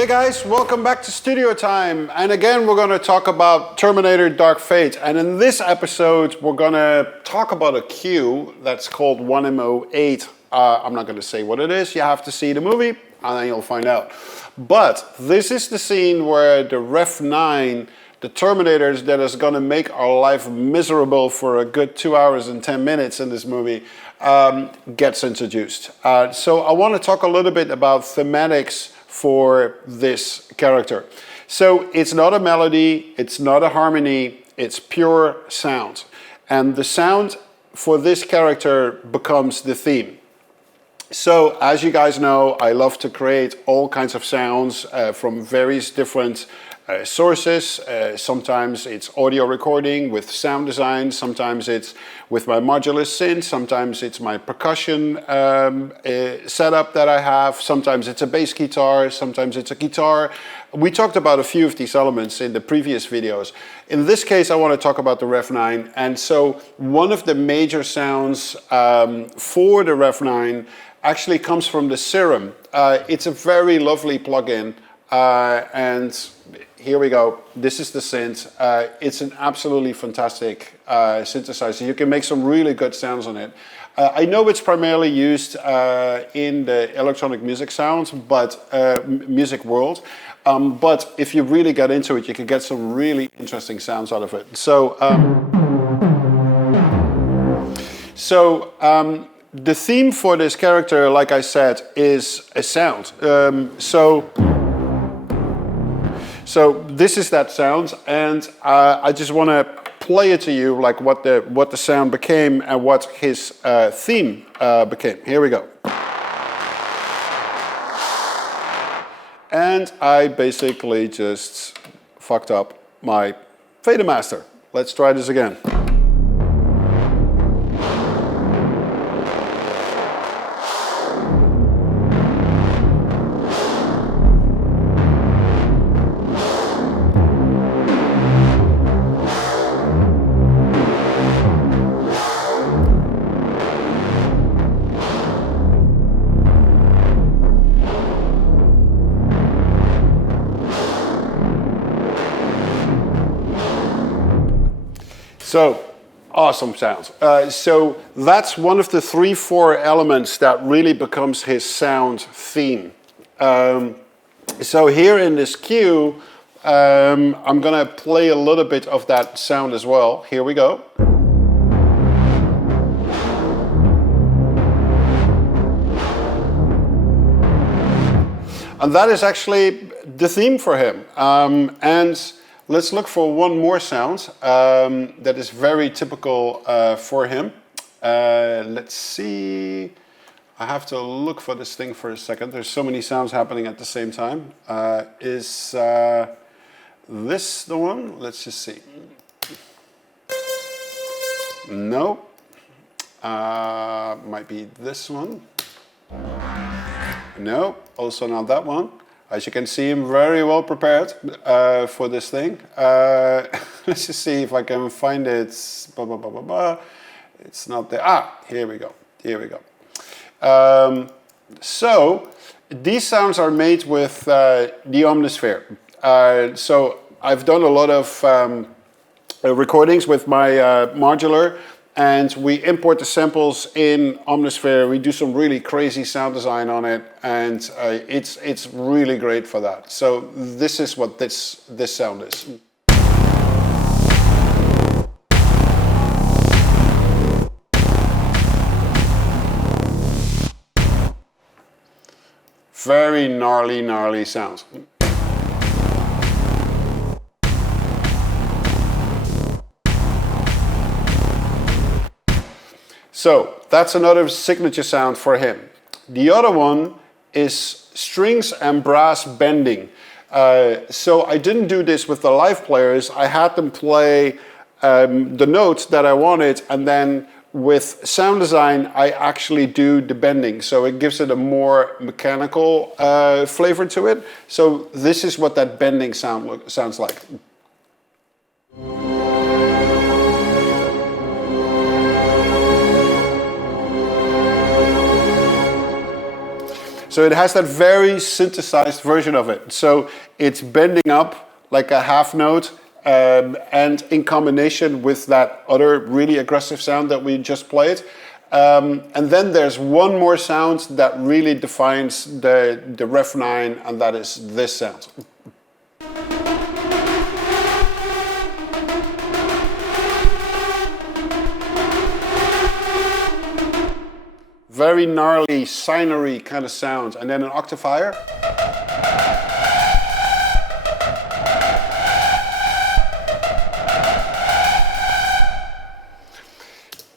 Hey guys, welcome back to Studio Time. And again, we're going to talk about Terminator Dark Fate. And in this episode, we're going to talk about a cue that's called 1MO8. I'm not going to say what it is. You have to see the movie and then you'll find out. But this is the scene where the REV-9, the Terminator that is going to make our life miserable for a good 2 hours and 10 minutes in this movie, gets introduced. So I want to talk a little bit about thematics for this character. So it's not a melody, it's not a harmony, it's pure sound. And the sound for this character becomes the theme. So as you guys know, I love to create all kinds of sounds from various different sources. Sometimes it's audio recording with sound design, sometimes it's with my modular synth, sometimes it's my percussion setup that I have, sometimes it's a bass guitar, sometimes it's a guitar. We talked about a few of these elements in the previous videos. In this case, I want to talk about the REV-9. And so one of the major sounds for the REV-9 actually comes from the Serum. It's a very lovely plugin, and here we go. This is the synth. It's an absolutely fantastic synthesizer. You can make some really good sounds on it. I know it's primarily used in the electronic music sounds, but music world. But if you really get into it, you can get some really interesting sounds out of it. So, the theme for this character, like I said, is a sound. So this is that sound, and I just want to play it to you, like what the sound became and what his theme became. Here we go. And I basically just fucked up my Fader Master. Let's try this again. So, awesome sounds. So that's one of the 3-4 elements that really becomes his sound theme. So here in this cue, I'm gonna play a little bit of that sound as well. Here we go. And that is actually the theme for him. And let's look for one more sound that is very typical for him. Let's see. I have to look for this thing for a second. There's so many sounds happening at the same time. Is this the one? Let's just see. No. Might be this one. No, also not that one. As you can see, I'm very well prepared for this thing. Let's just see if I can find it. It's not there. Ah, here we go. Here we go. So these sounds are made with the Omnisphere. So I've done a lot of recordings with my modular, and we import the samples in Omnisphere. We do some really crazy sound design on it, and it's really great for that. So this is what this sound is. Very gnarly sounds. So that's another signature sound for him. The other one is strings and brass bending. So I didn't do this with the live players. I had them play the notes that I wanted, and then with sound design, I actually do the bending. So it gives it a more mechanical flavor to it. So this is what that bending sounds like. So it has that very synthesized version of it. So it's bending up like a half note, and in combination with that other really aggressive sound that we just played. And then there's one more sound that really defines the REV-9, and that is this sound. Very gnarly, sinery kind of sound, and then an octave higher.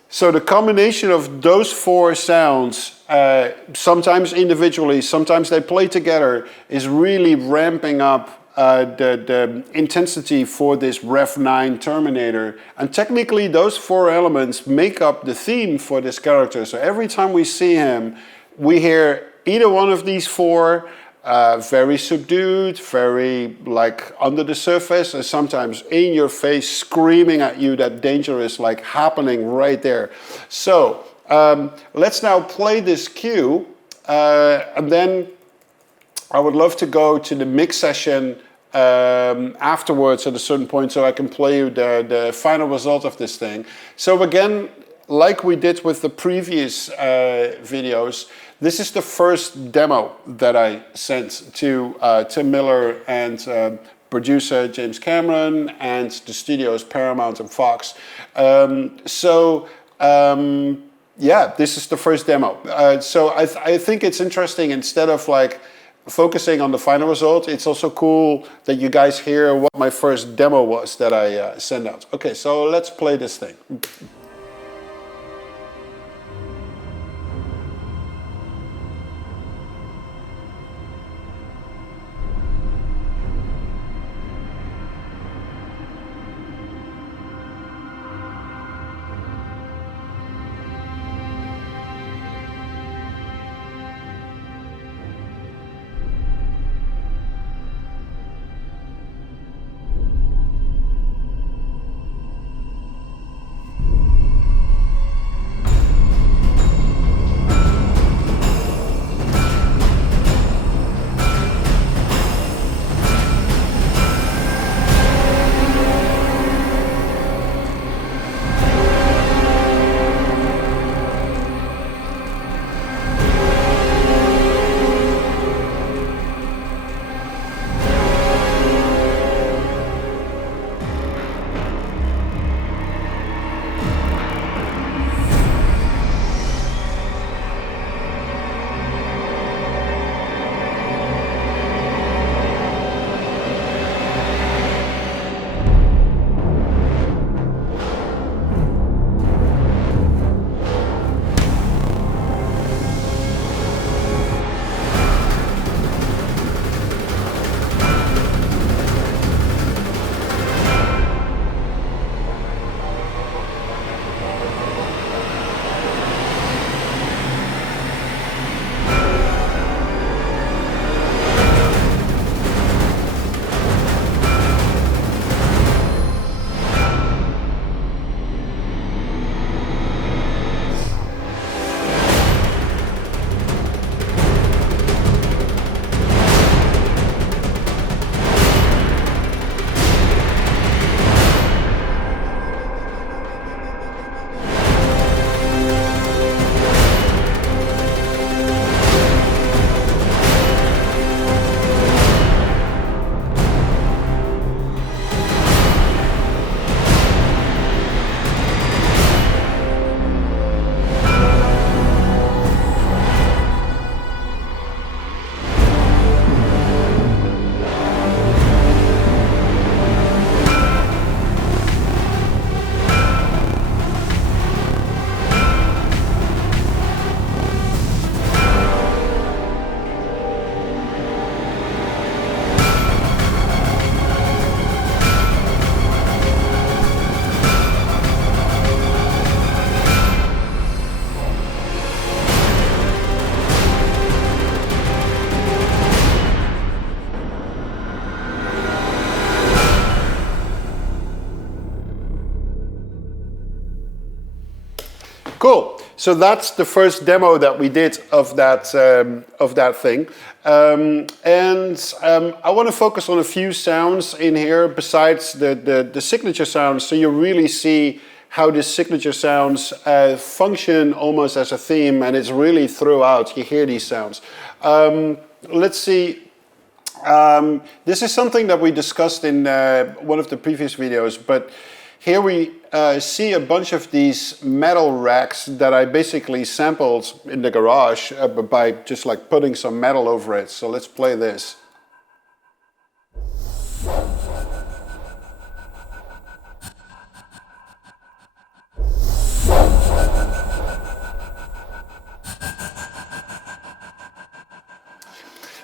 So the combination of those four sounds, sometimes individually, sometimes they play together, is really ramping up the intensity for this REV-9 Terminator. And technically those four elements make up the theme for this character. So every time we see him, we hear either one of these four, very subdued, very like under the surface, and sometimes in your face, screaming at you that danger is like happening right there. So let's now play this cue, and then I would love to go to the mix session afterwards at a certain point, so I can play you the final result of this thing. So again, like we did with the previous videos, this is the first demo that I sent to Tim Miller and producer James Cameron and the studios Paramount and Fox. Yeah, this is the first demo. So I think it's interesting, instead of like focusing on the final result, it's also cool that you guys hear what my first demo was that I sent out. Okay, so let's play this thing. Cool. So that's the first demo that we did of that thing. I want to focus on a few sounds in here besides the signature sounds, so you really see how the signature sounds function almost as a theme, and it's really throughout. You hear these sounds. Let's see. This is something that we discussed in one of the previous videos, but here we see a bunch of these metal racks that I basically sampled in the garage by just like putting some metal over it. So let's play this.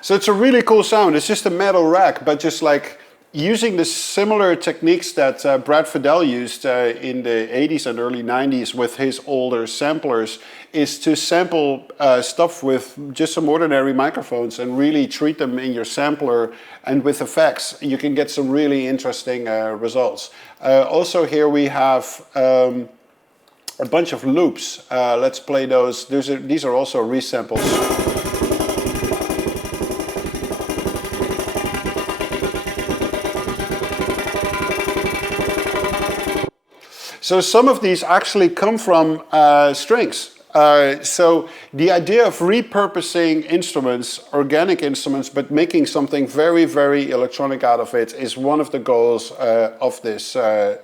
So it's a really cool sound. It's just a metal rack, but just like using the similar techniques that Brad Fiedel used in the 80s and early 90s with his older samplers, is to sample stuff with just some ordinary microphones and really treat them in your sampler, and with effects you can get some really interesting results. Also here we have a bunch of loops. Let's play those. These are also resamples. So some of these actually come from strings. So the idea of repurposing instruments, organic instruments, but making something very, very electronic out of it is one of the goals of this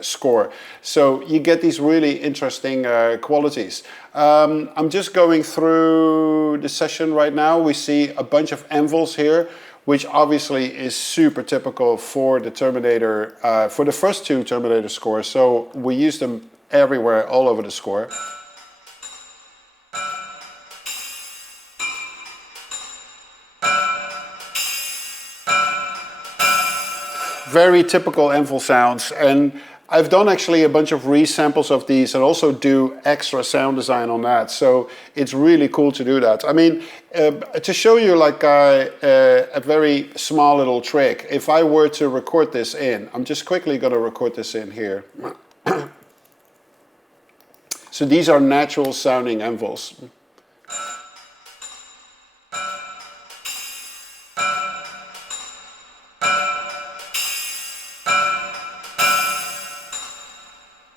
score. So you get these really interesting qualities. I'm just going through the session right now. We see a bunch of anvils here, which obviously is super typical for the Terminator, for the first two Terminator scores. So we use them everywhere, all over the score. Very typical anvil sounds, and I've done actually a bunch of resamples of these and also do extra sound design on that. So it's really cool to do that. I mean, to show you like a very small little trick, if I were to record this in, I'm just quickly going to record this in here. So these are natural sounding anvils.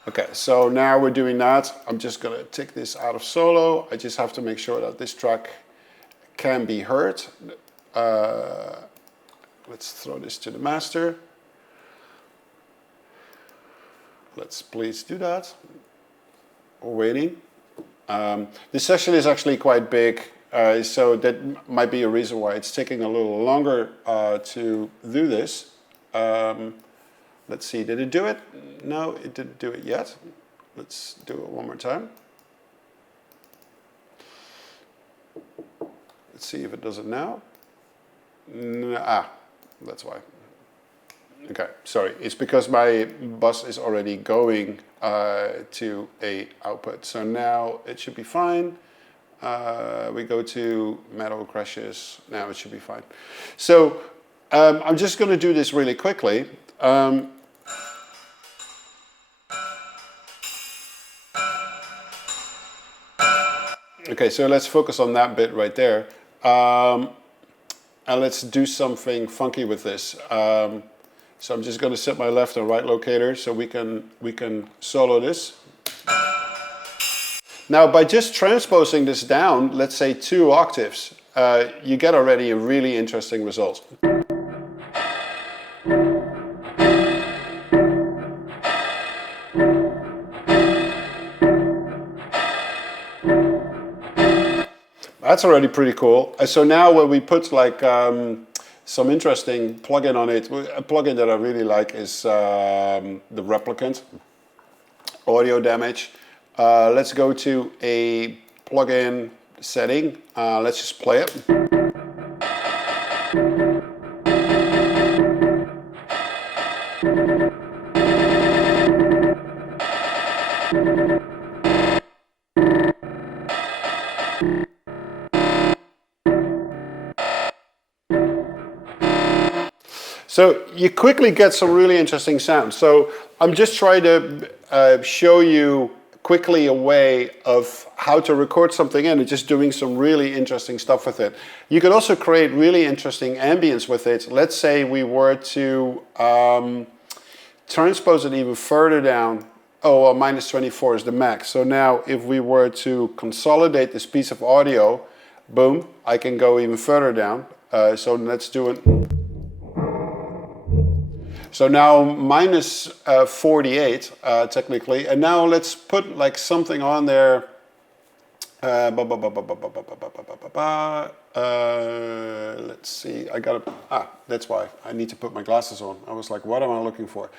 Okay, so now we're doing that. I'm just going to take this out of solo. I just have to make sure that this track can be heard. Let's throw this to the master. Let's please do that. We're waiting. This session is actually quite big, so that might be a reason why it's taking a little longer to do this. Let's see, did it do it? No, it didn't do it yet. Let's do it one more time. Let's see if it does it now. That's why. Okay, sorry. It's because my bus is already going to a output. So now it should be fine. We go to metal crashes. Now it should be fine. So I'm just going to do this really quickly. Okay, so let's focus on that bit right there. And let's do something funky with this. So I'm just going to set my left and right locator so we can solo this. Now by just transposing this down, let's say 2 octaves, you get already a really interesting result. That's already pretty cool. So now when we put like some interesting plugin on it, a plugin that I really like is the Replicant Audio Damage. Let's go to a plugin setting. Let's just play it. So you quickly get some really interesting sounds. So I'm just trying to show you quickly a way of how to record something in and just doing some really interesting stuff with it. You could also create really interesting ambience with it. Let's say we were to transpose it even further down. Oh, well, minus 24 is the max. So now if we were to consolidate this piece of audio, boom, I can go even further down. So let's do it. So now minus 48 technically, and now let's put like something on there. Let's see, that's why I need to put my glasses on. I was like, what am I looking for?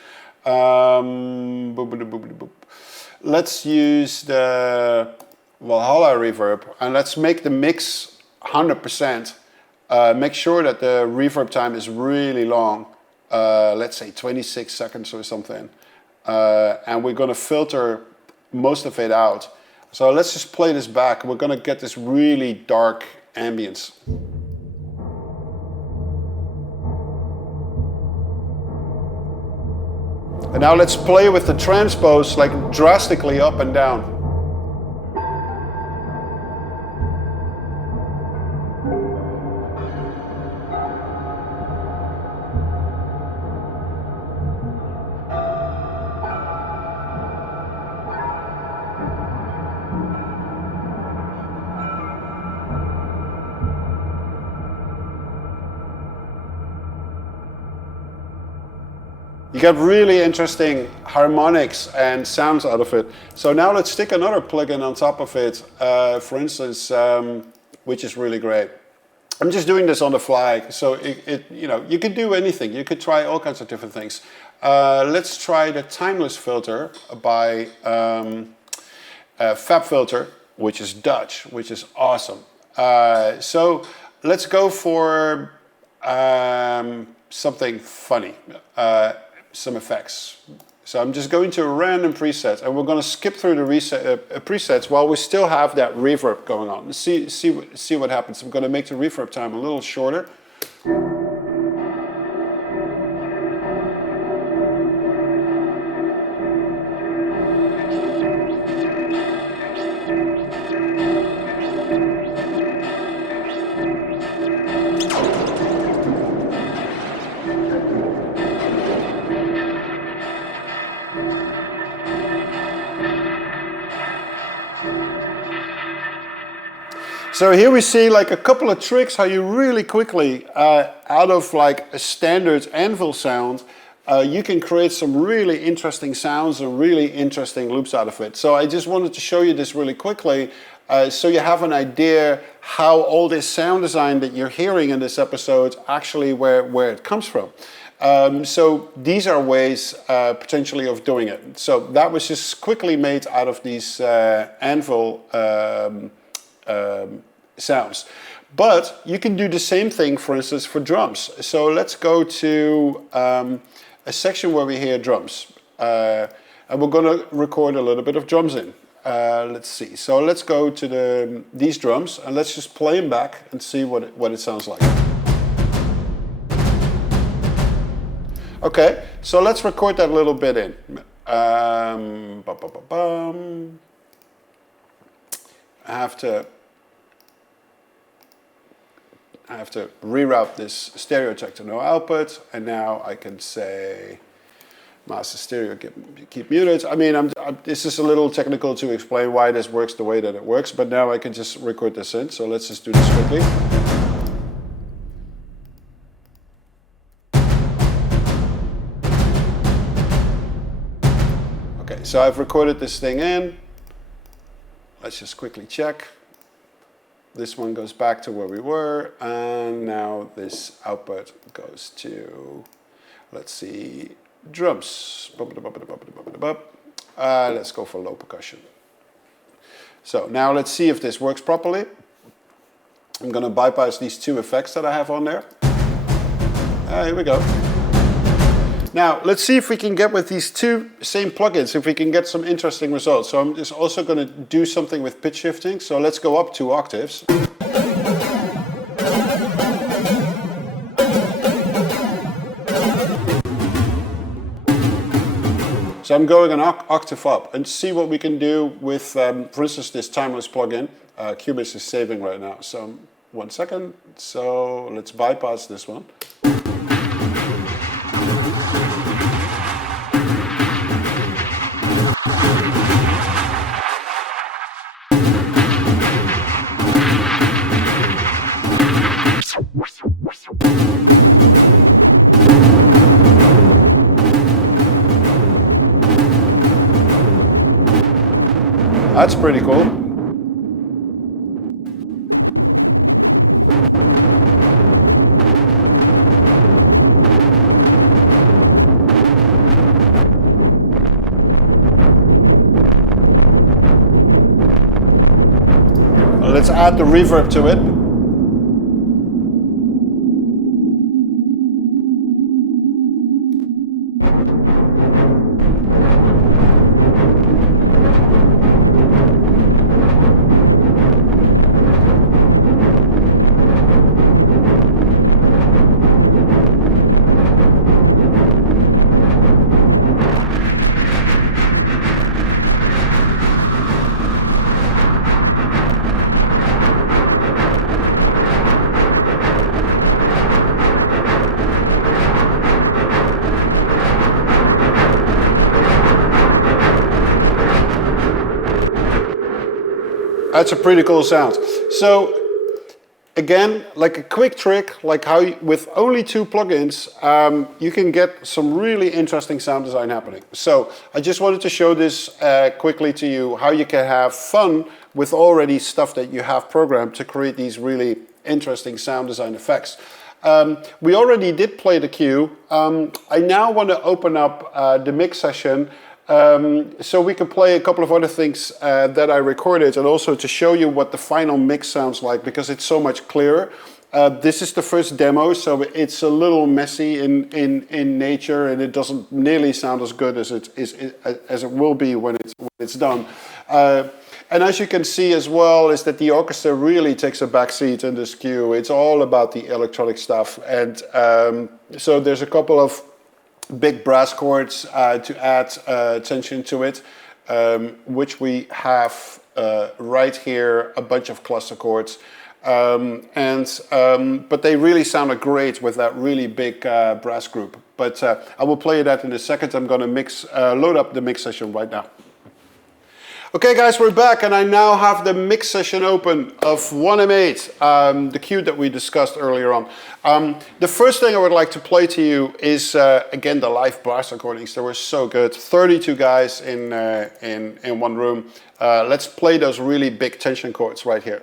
Let's use the Valhalla reverb and let's make the mix 100%. Make sure that the reverb time is really long. Let's say 26 seconds or something. And we're going to filter most of it out. So let's just play this back. We're going to get this really dark ambience. And now let's play with the transpose like drastically up and down. You get really interesting harmonics and sounds out of it. So now let's stick another plugin on top of it, for instance, which is really great. I'm just doing this on the fly, so you could do anything. You could try all kinds of different things. Let's try the timeless filter by Fab Filter, which is Dutch, which is awesome. So let's go for something funny. Some effects. So I'm just going to a random preset and we're going to skip through the presets while we still have that reverb going on. See what happens. I'm going to make the reverb time a little shorter. So here we see like a couple of tricks how you really quickly, out of like a standard anvil sound, you can create some really interesting sounds and really interesting loops out of it. So I just wanted to show you this really quickly so you have an idea how all this sound design that you're hearing in this episode actually where it comes from. So these are ways potentially of doing it. So that was just quickly made out of these anvil sounds. But you can do the same thing, for instance, for drums. So let's go to a section where we hear drums. And we're going to record a little bit of drums in. Let's see. So let's go to these drums and let's just play them back and see what it sounds like. Okay, so let's record that a little bit in. I have to reroute this stereo track to no output, and now I can say master stereo keep muted. I mean, this is a little technical to explain why this works the way that it works, but now I can just record this in. So let's just do this quickly. Okay, so I've recorded this thing in. Let's just quickly check. This one goes back to where we were, and now this output goes to, let's see, drums. Let's go for low percussion. So now let's see if this works properly. I'm going to bypass these two effects that I have on there. Here we go. Now let's see if we can get with these two same plugins, if we can get some interesting results. So I'm just also going to do something with pitch shifting. So let's go up 2 octaves. So I'm going an octave up and see what we can do with, for instance, this timeless plugin. Cubase is saving right now, so 1 second. So let's bypass this one. That's pretty cool. Let's add the reverb to it. That's a pretty cool sound. So again, like a quick trick, like how you, with only 2 plugins, you can get some really interesting sound design happening. So I just wanted to show this quickly to you, how you can have fun with already stuff that you have programmed to create these really interesting sound design effects. We already did play the cue. I now want to open up the mix session so we can play a couple of other things that I recorded, and also to show you what the final mix sounds like, because it's so much clearer. This is the first demo, so it's a little messy in nature, and it doesn't nearly sound as good as it will be when it's done. And as you can see as well, is that the orchestra really takes a backseat in this cue. It's all about the electronic stuff, and so there's a couple of big brass chords to add tension to it, which we have right here, a bunch of cluster chords, but they really sounded great with that really big brass group. But I will play that in a second. I'm going to load up the mix session right now. Okay guys, we're back, and I now have the mix session open of 1M8, the cue that we discussed earlier on. The first thing I would like to play to you is, again, the live brass recordings. They were so good. 32 guys in one room. Let's play those really big tension chords right here.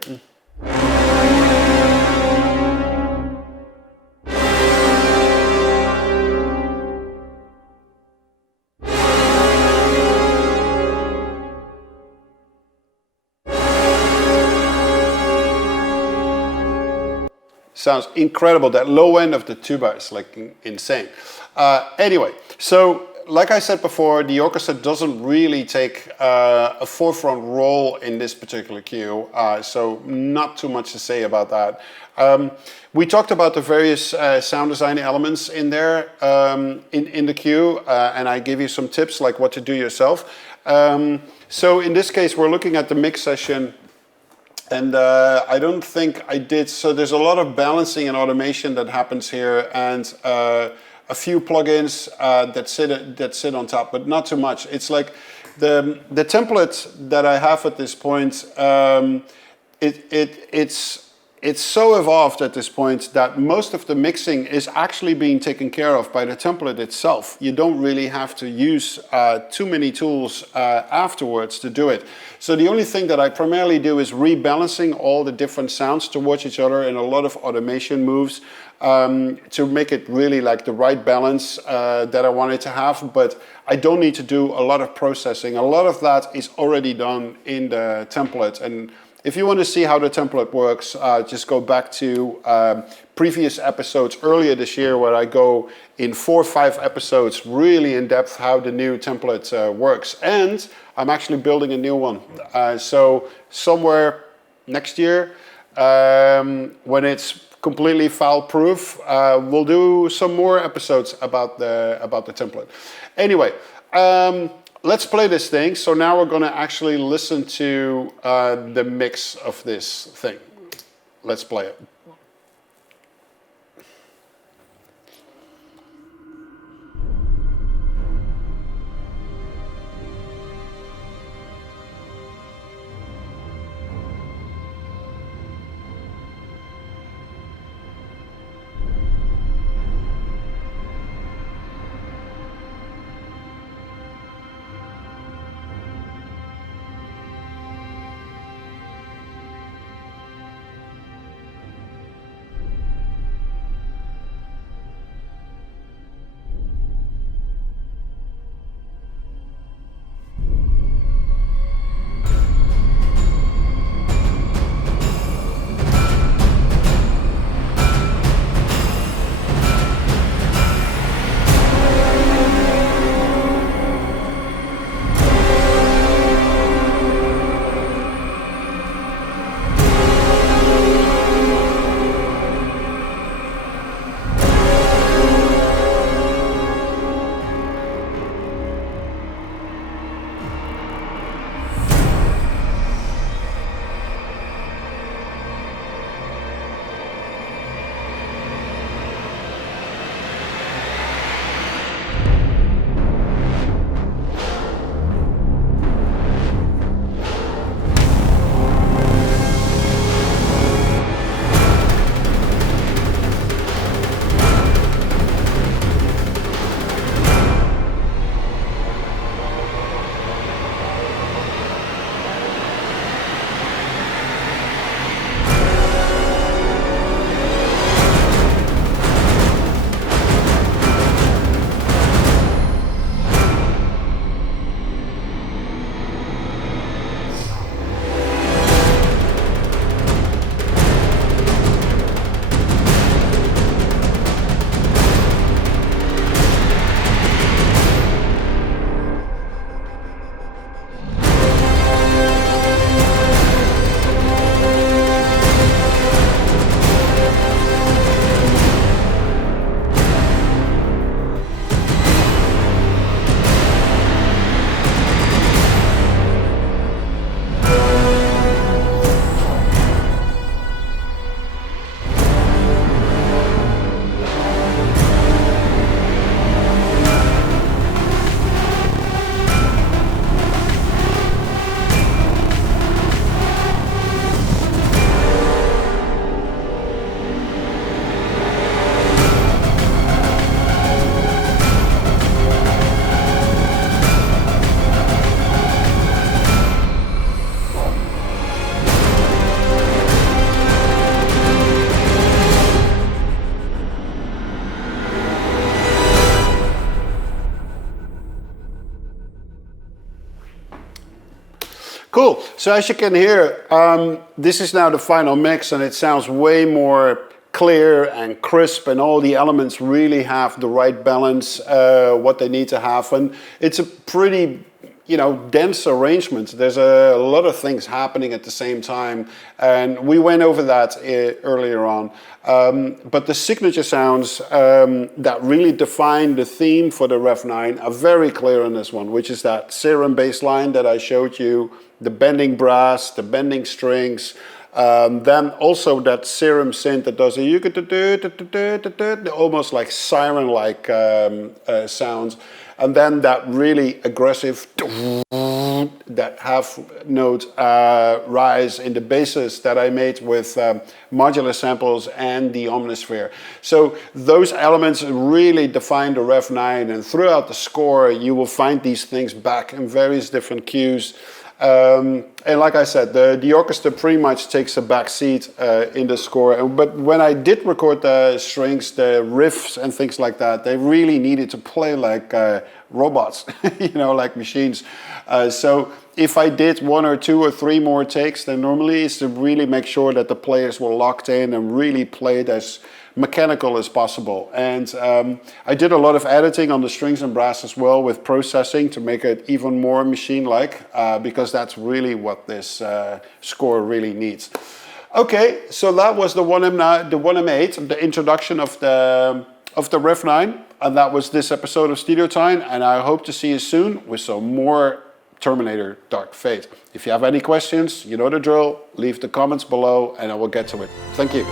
Sounds incredible. That low end of the tuba is like insane. Anyway, so like I said before, the orchestra doesn't really take a forefront role in this particular cue, so not too much to say about that. We talked about the various sound design elements in there in the cue, and I gave you some tips like what to do yourself. So in this case, we're looking at the mix session. And I don't think I did, so there's a lot of balancing and automation that happens here, and a few plugins that sit on top, but not too much. It's like the template that I have at this point, it's so evolved at this point that most of the mixing is actually being taken care of by the template itself. You don't really have to use too many tools afterwards to do it. So the only thing that I primarily do is rebalancing all the different sounds towards each other, and a lot of automation moves to make it really like the right balance that I wanted to have. But I don't need to do a lot of processing. A lot of that is already done in the template. And if you want to see how the template works, just go back to previous episodes earlier this year, where I go in 4 or 5 episodes really in depth how the new template works. And I'm actually building a new one. So somewhere next year, when it's completely foul-proof. We'll do some more episodes about the template. Anyway, let's play this thing. So now we're going to actually listen to the mix of this thing. Let's play it. Cool. So as you can hear, this is now the final mix, and it sounds way more clear and crisp, and all the elements really have the right balance, what they need to have. And it's a pretty, dense arrangement. There's a lot of things happening at the same time, and we went over that earlier on. But the signature sounds that really define the theme for the REV-9 are very clear in this one, which is that serum bass line that I showed you, the bending brass, the bending strings, then also that serum synth that does a almost like siren-like sounds, and then that really aggressive that half note rise in the basses that I made with modular samples and the Omnisphere. So those elements really define the REV-9, and throughout the score you will find these things back in various different cues. And like I said, the orchestra pretty much takes a back seat in the score. But when I did record the strings, the riffs and things like that, they really needed to play like robots, like machines. So if I did 1 or 2 or 3 more takes than normally, is to really make sure that the players were locked in and really played as mechanical as possible. And I did a lot of editing on the strings and brass as well, with processing to make it even more machine-like, because that's really what this score really needs. Okay, so that was the 1M9, the 1M8, the introduction of the REV-9, and that was this episode of Studio Time. And I hope to see you soon with some more Terminator Dark Fate. If you have any questions, you know the drill. Leave the comments below, and I will get to it. Thank you.